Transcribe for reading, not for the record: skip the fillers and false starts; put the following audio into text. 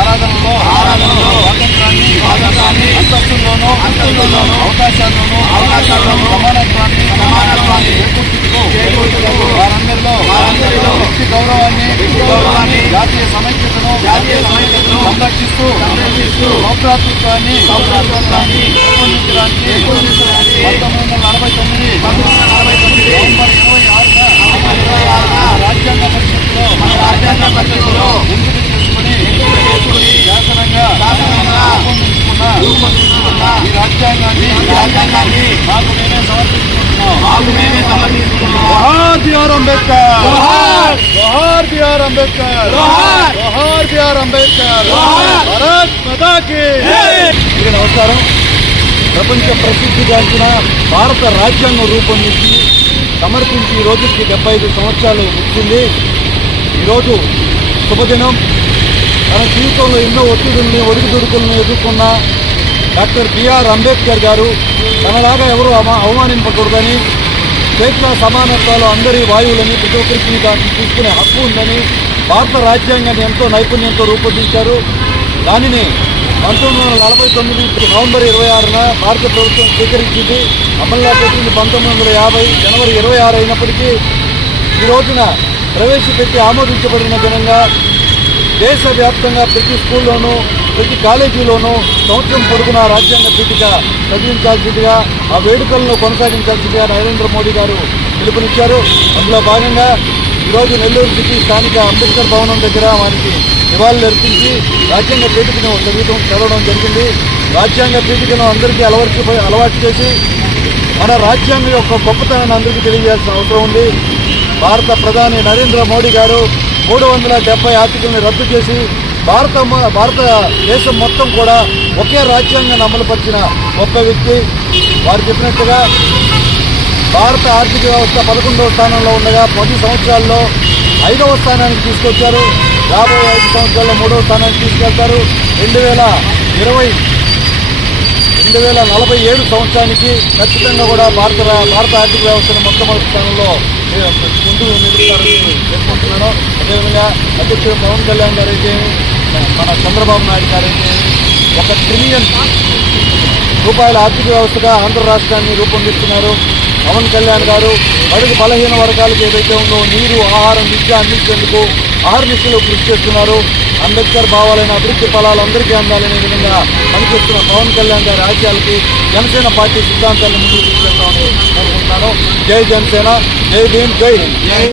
ఆరాధనలో స్వాతంత్రాన్ని అంతస్తుల్లోనూ అవకాశాల్లోనూ సమానత్వాన్ని చేకూర్చుటకు వారందరిలో వ్యక్తి గౌరవాన్ని జాతీయ సమైక్యతను సంరక్షిస్తూ సౌభ్రాతృత్వాన్ని పెంపొందించడానికి 1949 నవంబర్ 26న రాజ్యాంగ పరిషత్తులో ఎంపిక చేసుకుని శాసనంగా రూపొందించుకున్న ఈ రాజ్యాంగాన్ని మాకు మేమే సమర్పించుకుంటున్నాం. జోహార్ బిఆర్ అంబేద్కర్, జోహార్ బిఆర్ అంబేద్కర్, జోహార్ బిఆర్ అంబేద్కర్, భారత్ మాతా కీ జై. నమస్కారం. ప్రపంచ ప్రసిద్ధిగాంచిన భారత రాజ్యాంగం రూపొందించి సమర్పించి ఈ రోజుకి 75 సంవత్సరాలు ముగిసింది. ఈరోజు శుభదినం. తన జీవితంలో ఎన్నో ఒత్తిడుల్ని ఒడిదుడుకులను ఎదుర్కొన్న డాక్టర్ బిఆర్ అంబేద్కర్ గారు తనలాగా ఎవరు అవమానింపకూడదని, స్వేచ్ఛ సమానత్వాలు అందరి వాయువులని ప్రతి ఒక్కరికి దాన్ని తీసుకునే హక్కు ఉందని భారత రాజ్యాంగాన్ని ఎంతో నైపుణ్యంతో రూపొందించారు. దానిని 1949 నవంబర్ 26న భారత ప్రభుత్వం స్వీకరించింది. అమల్లో పెట్టింది 1950 జనవరి 26 అయినప్పటికీ ఈ రోజున ప్రవేశపెట్టి ఆమోదించబడిన దినంగా దేశవ్యాప్తంగా ప్రతి స్కూల్లోనూ ప్రతి కాలేజీలోనూ సంవత్సరం పొడుగునా రాజ్యాంగ పీఠిక చదివించాల్సిందిగా, ఆ వేడుకలను కొనసాగించాల్సిందిగా నరేంద్ర మోడీ గారు పిలుపునిచ్చారు. అందులో భాగంగా ఈరోజు నెల్లూరు సిటీ స్థానిక అంబేద్కర్ భవనం దగ్గర వారికి నివాళులు అర్పించి రాజ్యాంగ పీఠికను చదవడం జరిగింది. రాజ్యాంగ పీఠికను అందరికీ అలవాటు చేసి మన రాజ్యాంగం యొక్క గొప్పతనాన్ని అందరికీ తెలియజేయాల్సిన అవసరం ఉంది. భారత ప్రధాని నరేంద్ర మోడీ గారు 370 ఆర్టికల్ని రద్దు చేసి భారతదేశం మొత్తం కూడా ఒకే రాజ్యాంగాన్ని అమలుపరిచిన గొప్ప వ్యక్తి. వారు చెప్పినట్టుగా భారత ఆర్థిక వ్యవస్థ 11వ స్థానంలో ఉండగా 10 సంవత్సరాల్లో 5వ స్థానానికి తీసుకొచ్చారు. రాబోయే 5 సంవత్సరాల్లో 3వ స్థానానికి తీసుకెళ్తారు. 2047 సంవత్సరానికి ఖచ్చితంగా కూడా భారత ఆర్థిక వ్యవస్థను మొట్టమొదటి స్థానంలో ముందుకు నిలుపుతారని పేర్కొంటున్నాను. అదేవిధంగా అధ్యక్షుడు పవన్ కళ్యాణ్ గారు అయితే, మన చంద్రబాబు నాయుడు గారు అయితే $1 ట్రిలియన్ ఆర్థిక వ్యవస్థగా ఆంధ్ర రాష్ట్రాన్ని రూపొందిస్తున్నారు. పవన్ కళ్యాణ్ గారు బడుగు బలహీన వర్గాలకు ఏదైతే ఉందో నీరు, ఆహారం, విద్య అందించేందుకు అహర్నిశలు కృషి చేస్తున్నారు. అంబేద్కర్ భావాలైన అభివృద్ధి ఫలాలు అందరికీ అందాలనే విధంగా పనిచేస్తున్న పవన్ కళ్యాణ్ గారి ఆశయాలకి జనసేన పార్టీ సిద్ధాంతాలను ముందుకు తీసుకెళ్తామని కోరుకుంటున్నాను. జై జనసేన, జై భీమ్, జై హింద్.